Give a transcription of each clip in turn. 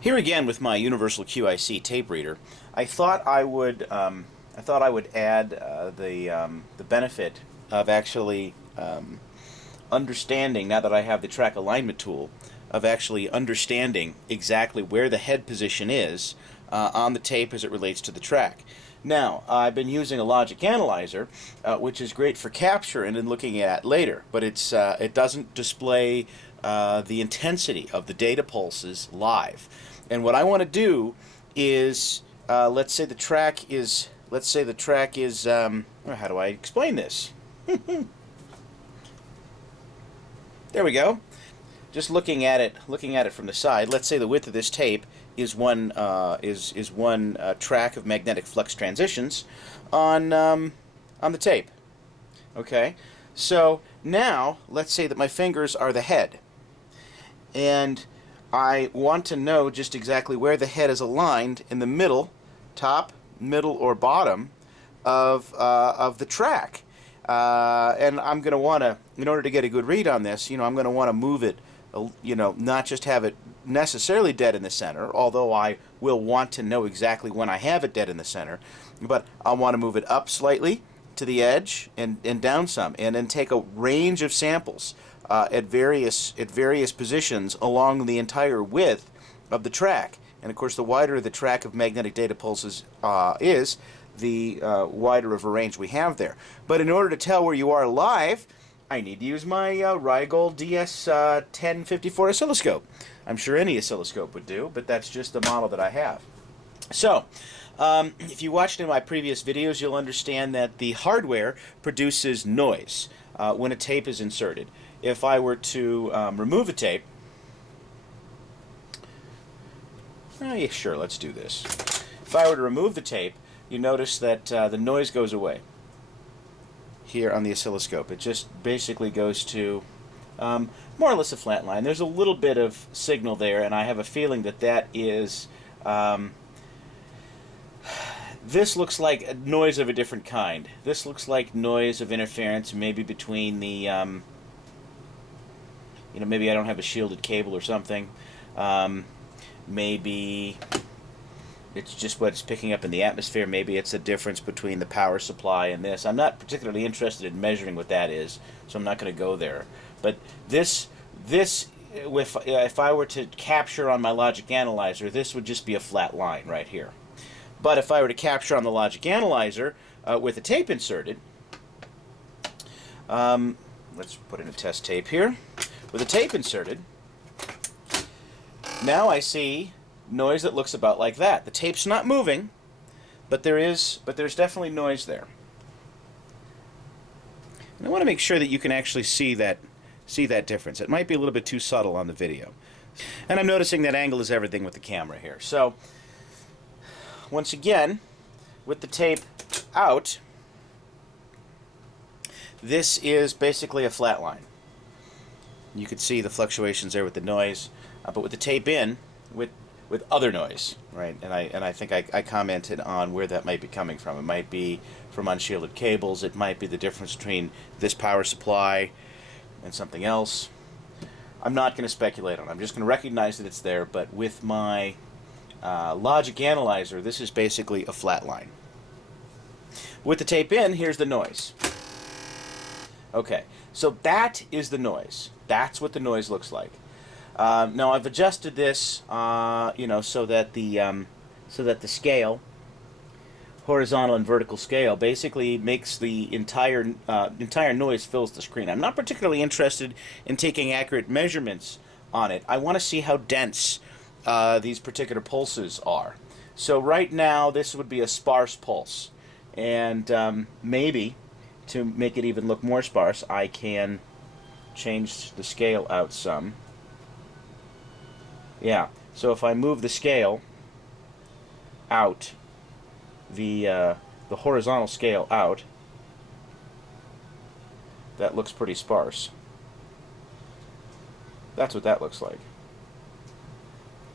Here again with my universal QIC tape reader, I thought I would add the benefit of actually understanding, now that I have the track alignment tool, of actually understanding exactly where the head position is on the tape as it relates to the track. Now, I've been using a logic analyzer, which is great for capture and in looking at later, but it doesn't display the intensity of the data pulses live. And what I want to do is, let's say the track is, how do I explain this? There we go. Just looking at it from the side. Let's say the width of this tape is one track of magnetic flux transitions on the tape. Okay. So now let's say that my fingers are the head, and I want to know just exactly where the head is aligned in the middle, top, middle, or bottom of the track. And I'm going to want to, in order to get a good read on this, I'm going to want to move it, not just have it necessarily dead in the center, although I will want to know exactly when I have it dead in the center, but I'll want to move it up slightly to the edge and down some, and then take a range of samples at various positions along the entire width of the track. And of course, the wider the track of magnetic data pulses is, the wider of a range we have there. But in order to tell where you are live, I need to use my Rygold DS1054 oscilloscope. I'm sure any oscilloscope would do, but that's just the model that I have. So, if you watched in my previous videos, you'll understand that the hardware produces noise when a tape is inserted. If I were to remove a tape, yeah, sure, let's do this. If I were to remove the tape, you notice that the noise goes away here on the oscilloscope. It just basically goes to more or less a flat line. There's a little bit of signal there, and I have a feeling that that is this looks like noise of a different kind. This looks like noise of interference, maybe between the maybe I don't have a shielded cable or something. Maybe it's just what's picking up in the atmosphere. Maybe it's the difference between the power supply and this. I'm not particularly interested in measuring what that is, so I'm not going to go there. But this, if I were to capture on my logic analyzer, this would just be a flat line right here. But if I were to capture on the logic analyzer with a tape inserted, let's put in a test tape here. With a tape inserted, now I see noise that looks about like that. The tape's not moving, but there's definitely noise there. And I want to make sure that you can actually see that difference. It might be a little bit too subtle on the video. And I'm noticing that angle is everything with the camera here. So once again, with the tape out, this is basically a flat line. You can see the fluctuations there with the noise, but with the tape in, with other noise, right? And I think I commented on where that might be coming from. It might be from unshielded cables. It might be the difference between this power supply and something else. I'm not going to speculate on it. I'm just going to recognize that it's there, but with my logic analyzer, this is basically a flat line. With the tape in, here's the noise. Okay, so that is the noise. That's what the noise looks like. Now I've adjusted this, so that the scale, horizontal and vertical scale, basically makes the entire noise fills the screen. I'm not particularly interested in taking accurate measurements on it. I want to see how dense these particular pulses are. So right now this would be a sparse pulse, and maybe to make it even look more sparse, I can change the scale out some. Yeah, so if I move the scale out, the horizontal scale out, that looks pretty sparse. That's what that looks like.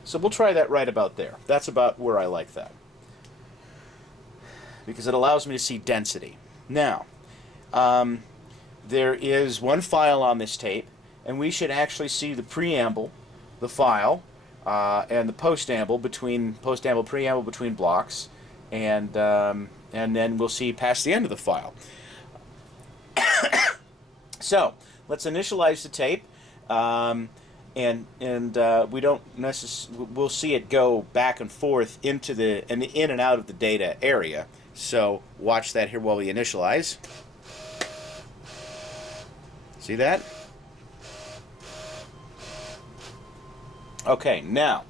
So we'll try that right about there. That's about where I like that, because it allows me to see density. Now, there is one file on this tape, and we should actually see the preamble, the file, and the postamble preamble between blocks, and then we'll see past the end of the file. So let's initialize the tape, and we don't we'll see it go back and forth into in and out of the data area. So watch that here while we initialize. See that? Okay, now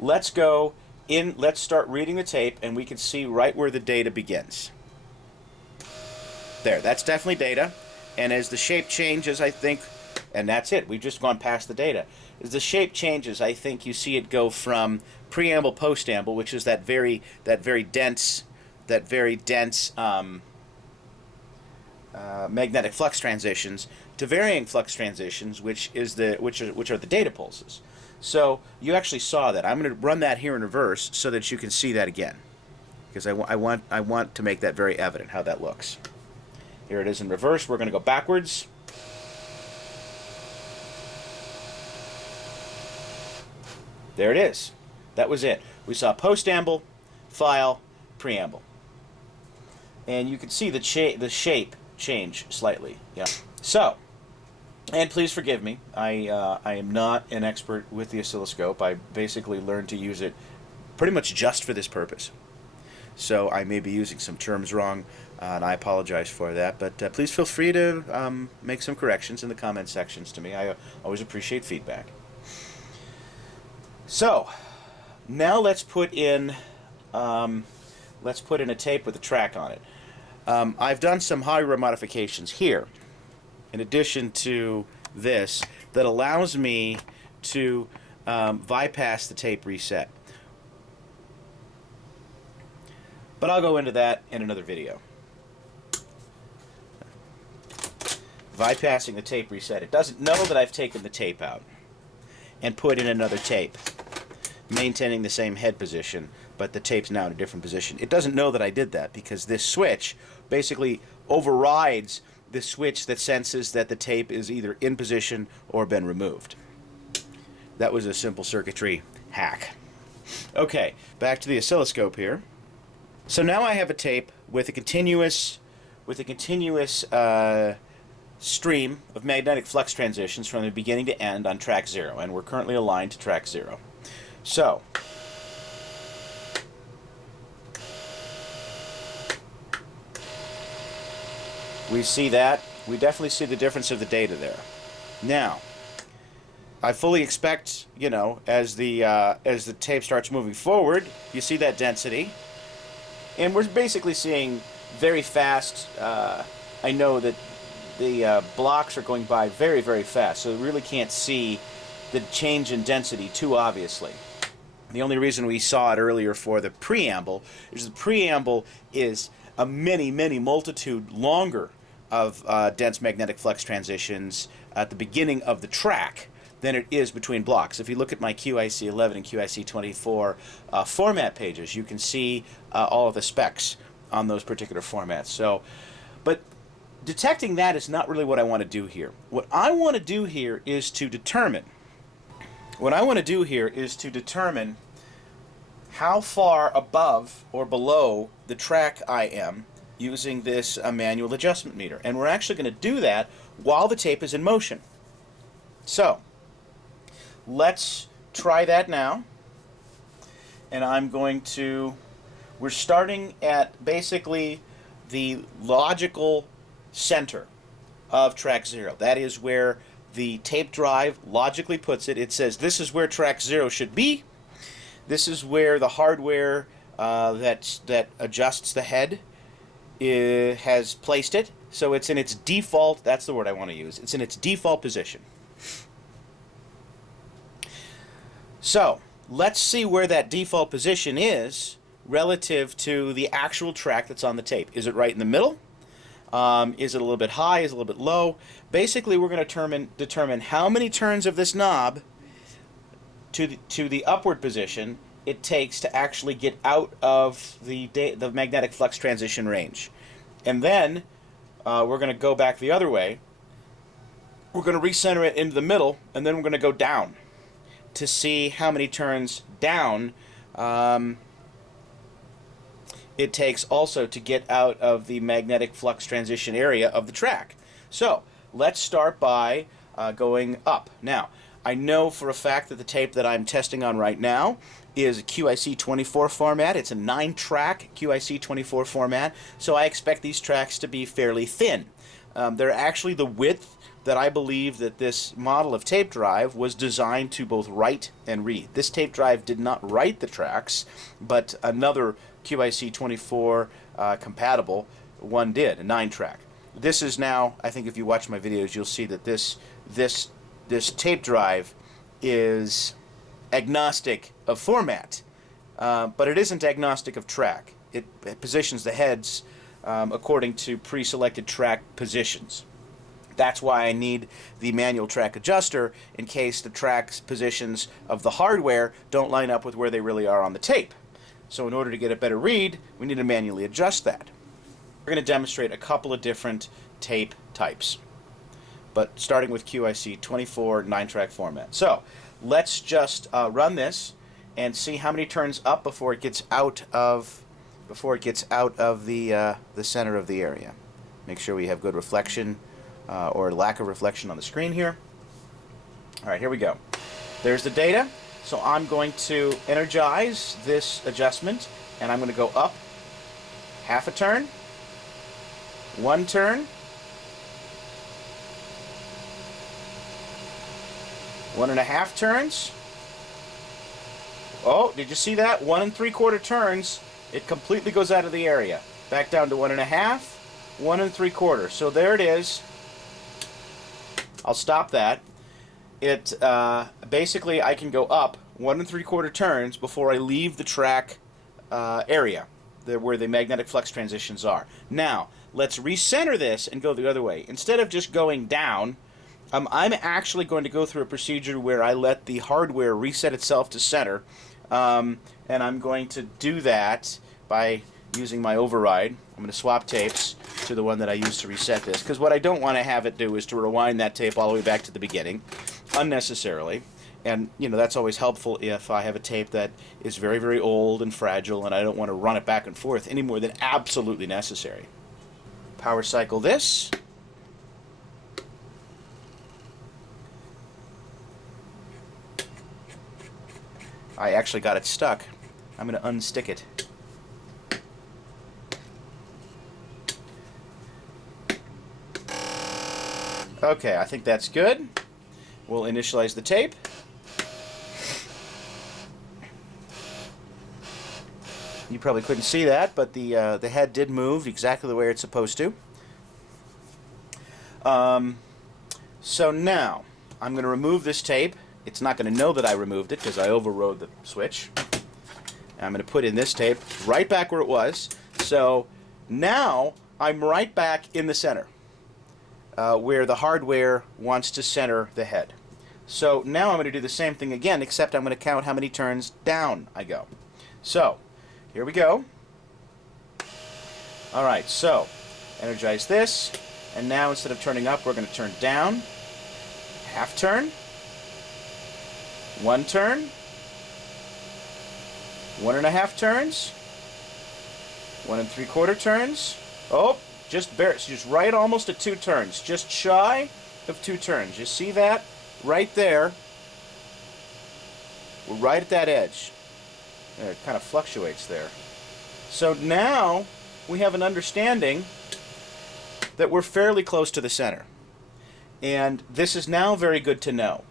let's go in. Let's start reading the tape, and we can see right where the data begins. There, that's definitely data. And as the shape changes, I think, and that's it. We've just gone past the data. As the shape changes, I think you see it go from preamble postamble, which is that very dense magnetic flux transitions, to varying flux transitions, which are the data pulses. So you actually saw that. I'm going to run that here in reverse so that you can see that again, because I want to make that very evident how that looks. Here it is in reverse. We're going to go backwards. There it is. That was it. We saw postamble, file, preamble. And you can see the shape change slightly. Yeah. So, and please forgive me. I am not an expert with the oscilloscope. I basically learned to use it pretty much just for this purpose. So I may be using some terms wrong, and I apologize for that. But please feel free to make some corrections in the comment sections to me. I always appreciate feedback. So now let's put in a tape with a track on it. I've done some hardware modifications here, in addition to this, that allows me to bypass the tape reset. But I'll go into that in another video. Bypassing the tape reset. It doesn't know that I've taken the tape out and put in another tape, maintaining the same head position, but the tape's now in a different position. It doesn't know that I did that because this switch basically overrides the switch that senses that the tape is either in position or been removed. That was a simple circuitry hack. Okay, back to the oscilloscope here. So now I have a tape with a continuous stream of magnetic flux transitions from the beginning to end on track 0, and we're currently aligned to track 0. So we see that. We definitely see the difference of the data there. Now, I fully expect, you know, as the tape starts moving forward, you see that density, and we're basically seeing very fast. I know that the blocks are going by very, very fast, so we really can't see the change in density too obviously. The only reason we saw it earlier for the preamble is the preamble is a many multitude longer of dense magnetic flux transitions at the beginning of the track than it is between blocks. If you look at my QIC 11 and QIC 24 format pages, you can see all of the specs on those particular formats. So, but detecting that is not really what I want to do here. What I want to do here is to determine how far above or below the track I am using this manual adjustment meter. And we're actually going to do that while the tape is in motion. So let's try that now. And we're starting at basically the logical center of track 0. That is where the tape drive logically puts it. It says this is where track 0 should be. This is where the hardware that adjusts the head has placed it. So it's in its default, that's the word I want to use, it's in its default position. So let's see where that default position is relative to the actual track that's on the tape. Is it right in the middle? Is it a little bit high? Is it a little bit low? Basically, we're going to determine how many turns of this knob to the upward position it takes to actually get out of the magnetic flux transition range. And then we're going to go back the other way. We're going to recenter it into the middle, and then we're going to go down. to see how many turns down it takes also to get out of the magnetic flux transition area of the track. So let's start by going up. Now, I know for a fact that the tape that I'm testing on right now is a QIC 24 format. It's a 9-track QIC 24 format, so I expect these tracks to be fairly thin. They're actually the width that I believe that this model of tape drive was designed to both write and read. This tape drive did not write the tracks, but another QIC 24 compatible one did, a 9-track. This is now, I think if you watch my videos, you'll see that this tape drive is agnostic of format, but it isn't agnostic of track. It positions the heads according to pre-selected track positions. That's why I need the manual track adjuster in case the track's positions of the hardware don't line up with where they really are on the tape. So in order to get a better read, we need to manually adjust that. We're going to demonstrate a couple of different tape types, but starting with QIC 24 9-track format. So let's just run this and see how many turns up before it gets out of the center of the area. Make sure we have good reflection or lack of reflection on the screen here. All right, here we go. There's the data. So I'm going to energize this adjustment, and I'm going to go up half a turn, 1 turn, 1.5 turns. Oh, did you see that? 1 3/4 turns. It completely goes out of the area. Back down to 1.5, 1 3/4. So there it is. I'll stop that. It basically I can go up 1 3/4 turns before I leave the track area where the magnetic flux transitions are. Now let's recenter this and go the other way. Instead of just going down, I'm actually going to go through a procedure where I let the hardware reset itself to center, and I'm going to do that by using my override. I'm going to swap tapes to the one that I used to reset this, because what I don't want to have it do is to rewind that tape all the way back to the beginning unnecessarily. And you know, that's always helpful if I have a tape that is very, very old and fragile and I don't want to run it back and forth any more than absolutely necessary. Power cycle this. I actually got it stuck. I'm going to unstick it. Okay, I think that's good. We'll initialize the tape. You probably couldn't see that, but the head did move exactly the way it's supposed to. So now, I'm going to remove this tape. It's not going to know that I removed it because I overrode the switch. And I'm going to put in this tape right back where it was. So now I'm right back in the center, where the hardware wants to center the head. So now I'm going to do the same thing again, except I'm going to count how many turns down I go. So here we go. All right, so energize this, and now instead of turning up, we're going to turn down. Half turn, 1 turn, 1.5 turns, 1 3/4 turns. Oh, just right almost at 2 turns, just shy of 2 turns. You see that right there? We're right at that edge. It kind of fluctuates there. So now we have an understanding that we're fairly close to the center. And this is now very good to know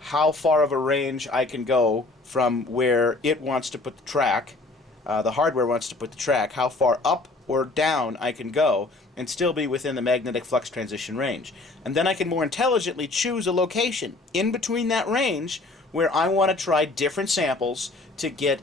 how far of a range I can go from where it wants to put the track, the hardware wants to put the track, how far up or down I can go and still be within the magnetic flux transition range. And then I can more intelligently choose a location in between that range where I want to try different samples to get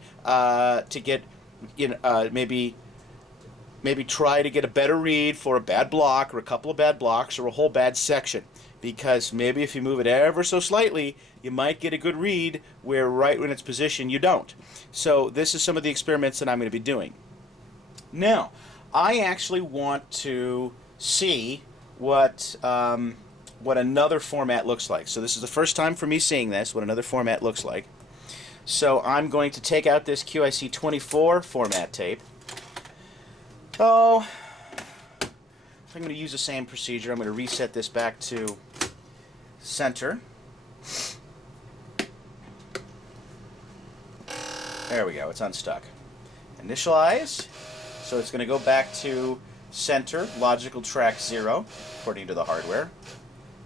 maybe try to get a better read for a bad block or a couple of bad blocks or a whole bad section. Because maybe if you move it ever so slightly, you might get a good read where right when it's positioned you don't. So this is some of the experiments that I'm going to be doing. Now, I actually want to see what what another format looks like. So this is the first time for me seeing this, what another format looks like. So I'm going to take out this QIC 24 format tape. Oh, I'm going to use the same procedure. I'm going to reset this back to center. There we go, it's unstuck. Initialize. So it's going to go back to center, logical track 0, according to the hardware.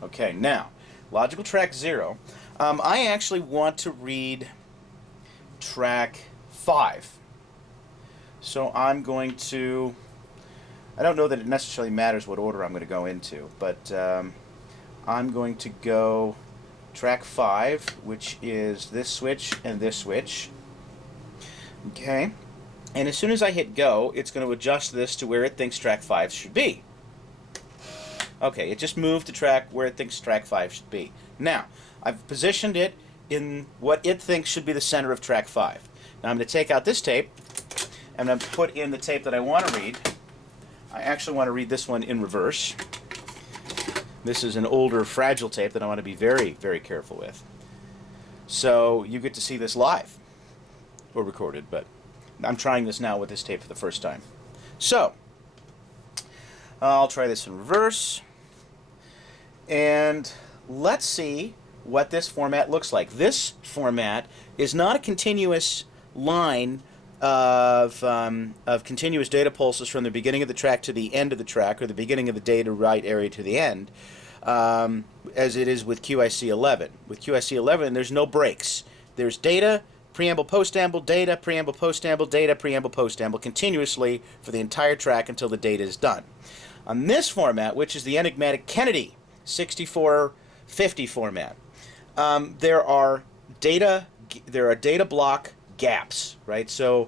Okay, now, logical track 0. I actually want to read track 5. So I'm going to, I don't know that it necessarily matters what order I'm going to go into, but I'm going to go track 5, which is this switch and this switch. Okay, and as soon as I hit go, it's going to adjust this to where it thinks track 5 should be. Okay, it just moved to track where it thinks track 5 should be. Now, I've positioned it in what it thinks should be the center of track 5. Now I'm going to take out this tape, and I'm going to put in the tape that I want to read. I actually want to read this one in reverse. This is an older, fragile tape that I want to be very, very careful with. So you get to see this live, or recorded, but I'm trying this now with this tape for the first time. So, I'll try this in reverse, and let's see what this format looks like. This format is not a continuous line of continuous data pulses from the beginning of the track to the end of the track, or the beginning of the data write area to the end, as it is with QIC 11. With QIC 11, there's no breaks. There's data, preamble, postamble, data, preamble, postamble, data, preamble, postamble, continuously for the entire track until the data is done. On this format, which is the enigmatic Kennedy 6450 format, there are data block gaps, right? So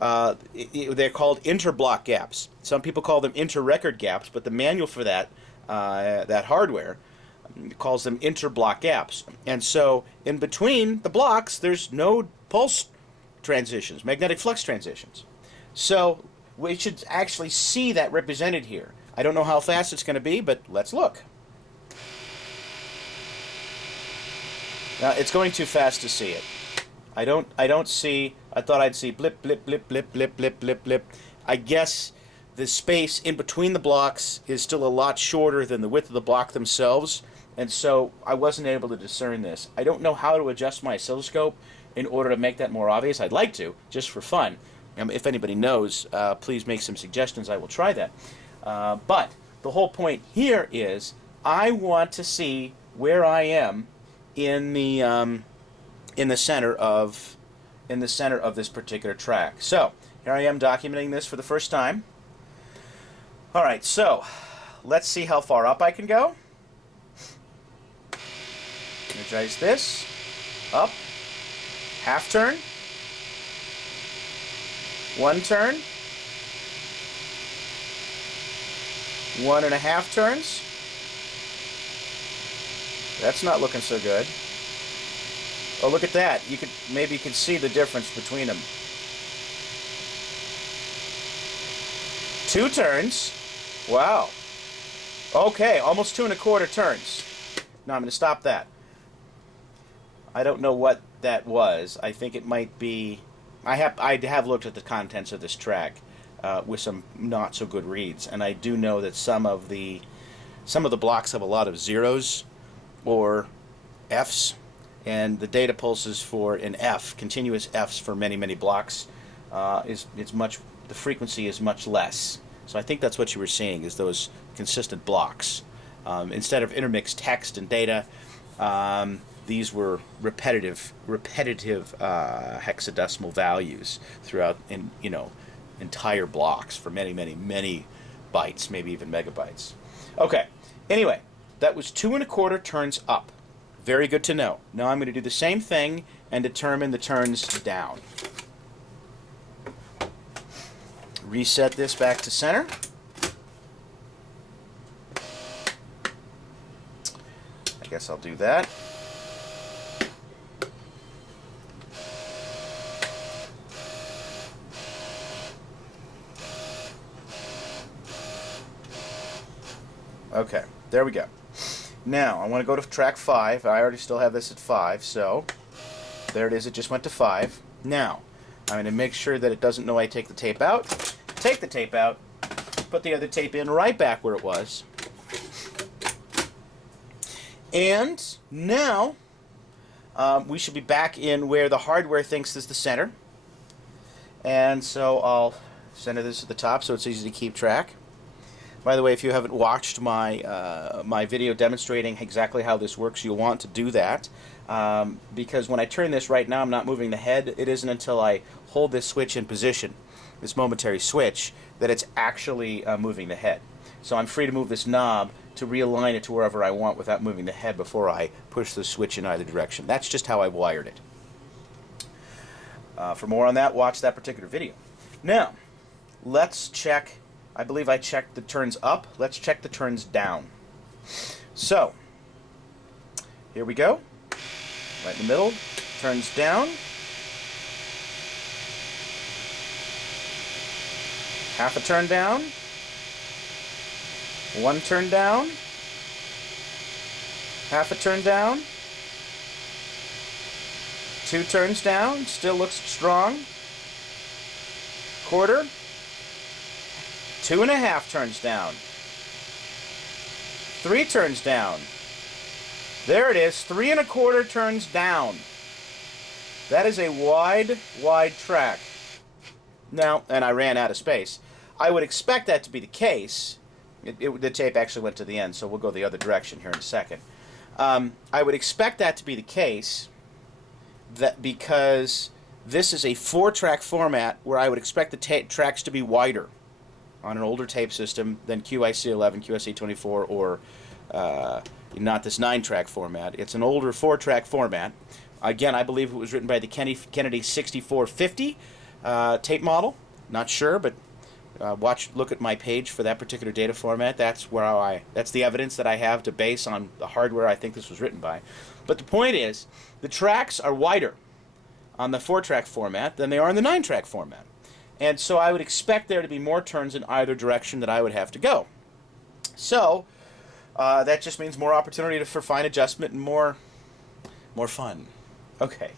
they're called interblock gaps. Some people call them inter-record gaps, but the manual for that hardware calls them interblock gaps. And so in between the blocks, there's no pulse transitions, magnetic flux transitions. So we should actually see that represented here. I don't know how fast it's going to be, but let's look. Now, it's going too fast to see it. I don't see, I thought I'd see blip, blip, blip, blip, blip, blip, blip, blip. I guess the space in between the blocks is still a lot shorter than the width of the block themselves, and so I wasn't able to discern this. I don't know how to adjust my oscilloscope in order to make that more obvious. I'd like to, just for fun. If anybody knows, please make some suggestions. I will try that. But the whole point here is I want to see where I am in the center of this particular track. So here I am documenting this for the first time. All right, so let's see how far up I can go. Energize this. Up. Half turn. 1 turn. 1.5 turns. That's not looking so good. Oh, look at that. Maybe you can see the difference between them. 2 turns. Wow. Okay, almost 2.25 turns. Now I'm going to stop that. I don't know what that was. I think it might be... I have looked at the contents of this track with some not so good reads, and I do know that some of the blocks have a lot of zeros or Fs, and the data pulses for an F, continuous Fs for many, many blocks, the frequency is much less. So I think that's what you were seeing, is those consistent blocks. Instead of intermixed text and data, these were repetitive hexadecimal values throughout entire blocks for many, many, many bytes, maybe even megabytes. Okay, anyway, that was 2.25 turns up. Very good to know. Now I'm going to do the same thing and determine the turns down. Reset this back to center. I guess I'll do that. Okay, there we go. Now, I want to go to track 5. I already still have this at 5, so there it is. It just went to 5. Now, I'm going to make sure that it doesn't know I take the tape out. Take the tape out, put the other tape in right back where it was. And now, we should be back in where the hardware thinks is the center. And so I'll center this at the top so it's easy to keep track. By the way, if you haven't watched my my video demonstrating exactly how this works, you'll want to do that. Because when I turn this right now, I'm not moving the head. It isn't until I hold this switch in position, this momentary switch, that it's actually moving the head. So I'm free to move this knob to realign it to wherever I want without moving the head before I push the switch in either direction. That's just how I wired it. For more on that, watch that particular video. Now, let's check. I believe I checked the turns up. Let's check the turns down. So, here we go. Right in the middle. Turns down. Half a turn down. One turn down. Half a turn down. 2 turns down, still looks strong. Quarter. 2.5 turns down. 3 turns down. There it is, 3 1/4 turns down. That is a wide, wide track. Now, and I ran out of space. I would expect that to be the case. The tape actually went to the end, so we'll go the other direction here in a second. I would expect that to be the case, that because this is a 4-track format where I would expect the tracks to be wider on an older tape system than QIC 11, QIC 24, or not this 9-track format. It's an older 4-track format. Again, I believe it was written by the Kennedy 6450 tape model. Not sure, but look at my page for that particular data format. That's the evidence that I have to base on the hardware I think this was written by. But the point is, the tracks are wider on the 4-track format than they are in the 9-track format. And so I would expect there to be more turns in either direction that I would have to go. So that just means more opportunity for fine adjustment and more fun. Okay.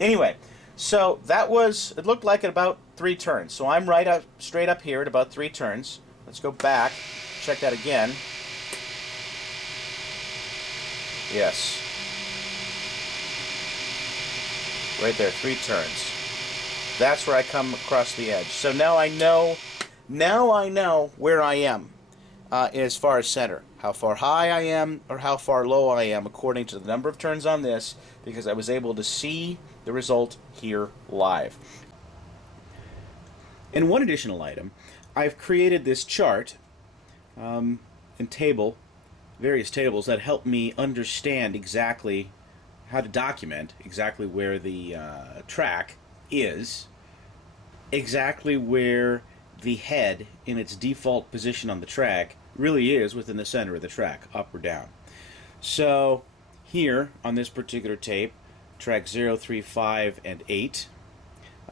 Anyway, so that was, it looked like at about 3 turns. So I'm straight up here at about 3 turns. Let's go back, check that again. Yes. Right there, 3 turns. That's where I come across the edge. So now I know where I am as far as center. How far high I am or how far low I am according to the number of turns on this, because I was able to see the result here live. And one additional item, I've created this chart and various tables that help me understand exactly how to document exactly where the track is, exactly where the head in its default position on the track really is within the center of the track, up or down. So here on this particular tape, track 0, 3, 5, and 8,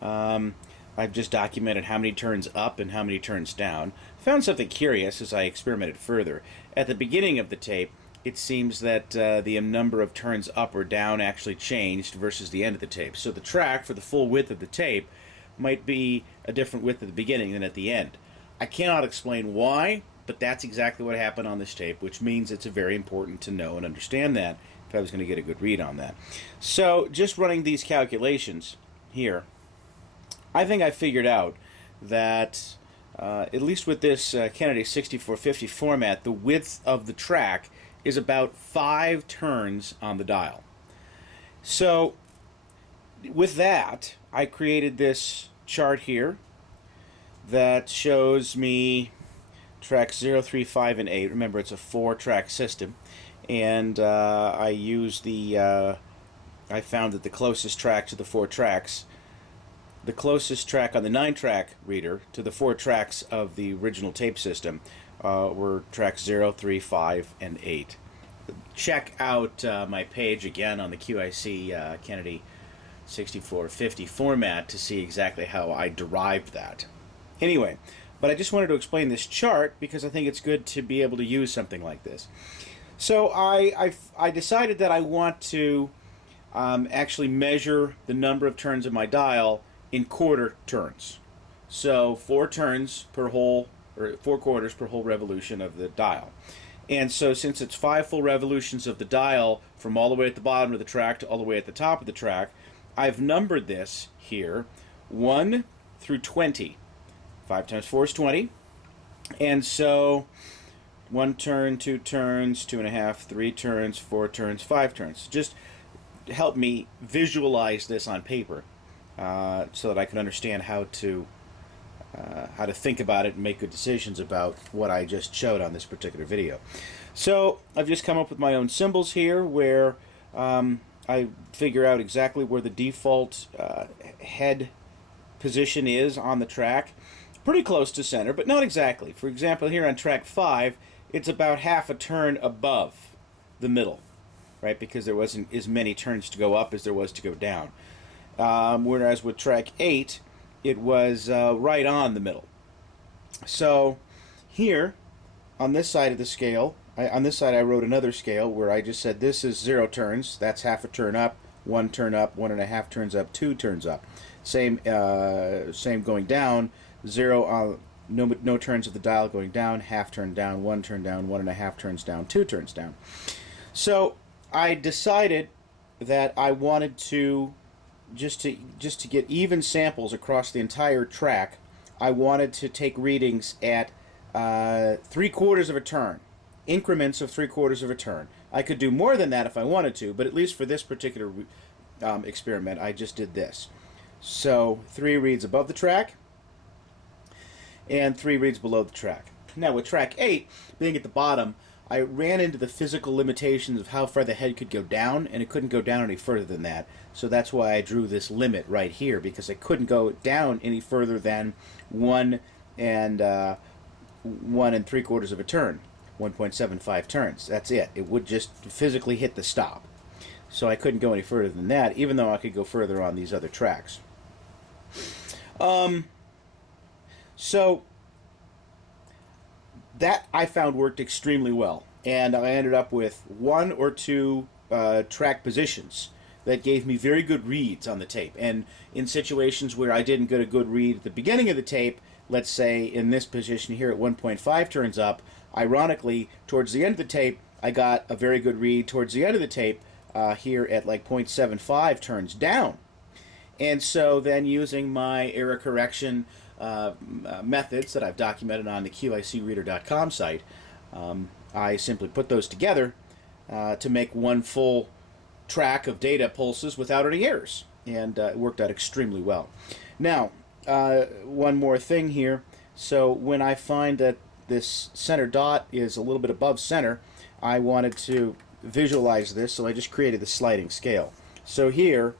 I've just documented how many turns up and how many turns down. Found something curious as I experimented further. At the beginning of the tape, it seems that the number of turns up or down actually changed versus the end of the tape. So the track for the full width of the tape might be a different width at the beginning than at the end. I cannot explain why, but that's exactly what happened on this tape, which means it's very important to know and understand that if I was going to get a good read on that. So just running these calculations here, I think I figured out that at least with this Kennedy 6450 format, the width of the track is about 5 turns on the dial. So with that, I created this chart here that shows me tracks 0, 3, 5, and 8. Remember, it's a 4-track system. And I used I found that the closest track to the 4 tracks, the closest track on the 9-track reader to the 4 tracks of the original tape system were tracks 0, 3, 5, and 8. Check out my page again on the QIC Kennedy 6450 format to see exactly how I derived that. Anyway, but I just wanted to explain this chart because I think it's good to be able to use something like this. So I decided that I want to actually measure the number of turns of my dial in quarter turns. So 4 turns per whole, or 4 quarters per whole revolution of the dial. And so since it's 5 full revolutions of the dial from all the way at the bottom of the track to all the way at the top of the track, I've numbered this here 1 through 20. 5 times 4 is 20. And so 1 turn, 2 turns, 2.5, 3 turns, 4 turns, 5 turns. Just help me visualize this on paper so that I can understand how to think about it and make good decisions about what I just showed on this particular video. So I've just come up with my own symbols here where I figure out exactly where the default head position is on the track. Pretty close to center, but not exactly. For example, here on track 5, it's about half a turn above the middle, right? Because there wasn't as many turns to go up as there was to go down. Whereas with track 8, it was right on the middle. So here, on this side of the scale, on this side I wrote another scale where I just said this is 0 turns, that's half a turn up, 1 turn up, 1.5 turns up, 2 turns up. Same going down, 0 no turns of the dial going down, half turn down, 1 turn down, 1.5 turns down, 2 turns down. So I decided that I wanted to just to get even samples across the entire track. I wanted to take readings at 3/4 of a turn, increments of 3/4 of a turn. I could do more than that if I wanted to, but at least for this particular experiment, I just did this. So 3 reads above the track and 3 reads below the track. Now with track 8 being at the bottom, I ran into the physical limitations of how far the head could go down, and it couldn't go down any further than that. So that's why I drew this limit right here, because I couldn't go down any further than 1 and 3/4 of a turn, 1.75 turns. That's it. It would just physically hit the stop. So I couldn't go any further than that, even though I could go further on these other tracks. So that I found worked extremely well, and I ended up with 1 or 2 track positions that gave me very good reads on the tape. And in situations where I didn't get a good read at the beginning of the tape, let's say in this position here at 1.5 turns up, ironically, towards the end of the tape, I got a very good read towards the end of the tape here at like 0.75 turns down. And so then using my error correction methods that I've documented on the QICreader.com site, I simply put those together to make one full track of data pulses without any errors, and it worked out extremely well. Now, one more thing here. So when I find that this center dot is a little bit above center, I wanted to visualize this, so I just created the sliding scale. So here,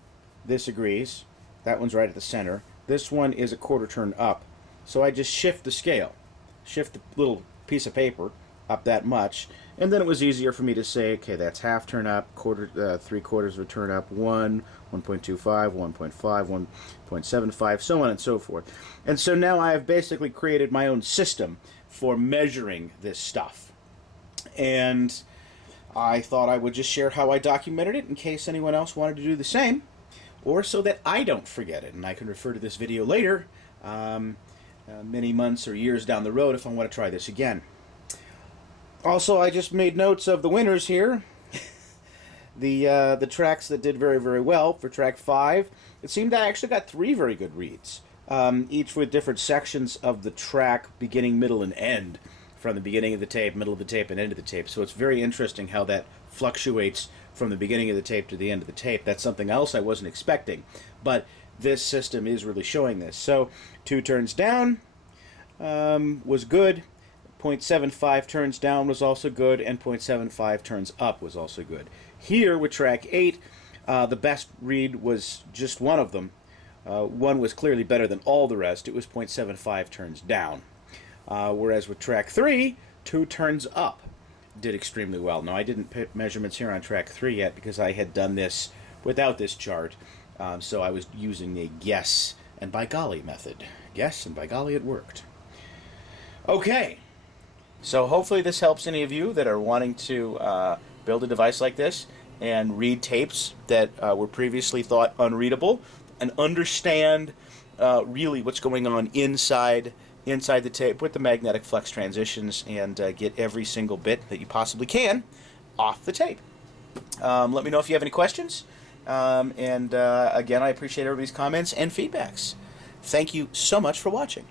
this agrees. That one's right at the center. This one is a 1/4 turn up. So I just shift the scale, shift the little piece of paper up that much, and then it was easier for me to say, okay, that's half turn up, 3/4 of a turn up, 1, 1.25, 1.5, 1.75, so on and so forth. And so now I have basically created my own system for measuring this stuff. And I thought I would just share how I documented it in case anyone else wanted to do the same, or so that I don't forget it and I can refer to this video later, many months or years down the road, if I want to try this again. Also, I just made notes of the winners here. The tracks that did very, very well. For track 5, it seemed I actually got 3 very good reads, each with different sections of the track, beginning, middle, and end, from the beginning of the tape, middle of the tape, and end of the tape. So it's very interesting how that fluctuates from the beginning of the tape to the end of the tape. That's something else I wasn't expecting, but this system is really showing this. So 2 turns down was good, 0.75 turns down was also good, and 0.75 turns up was also good. Here with track 8, the best read was just one of them. One was clearly better than all the rest. It was 0.75 turns down. Whereas with track 3, 2 turns up did extremely well. Now I didn't put measurements here on track 3 yet because I had done this without this chart, so I was using a guess and by golly method. Guess and by golly it worked. Okay, So hopefully this helps any of you that are wanting to build a device like this and read tapes that were previously thought unreadable, and understand really what's going on inside the tape with the magnetic flux transitions, and get every single bit that you possibly can off the tape. Let me know if you have any questions. Again, I appreciate everybody's comments and feedbacks. Thank you so much for watching.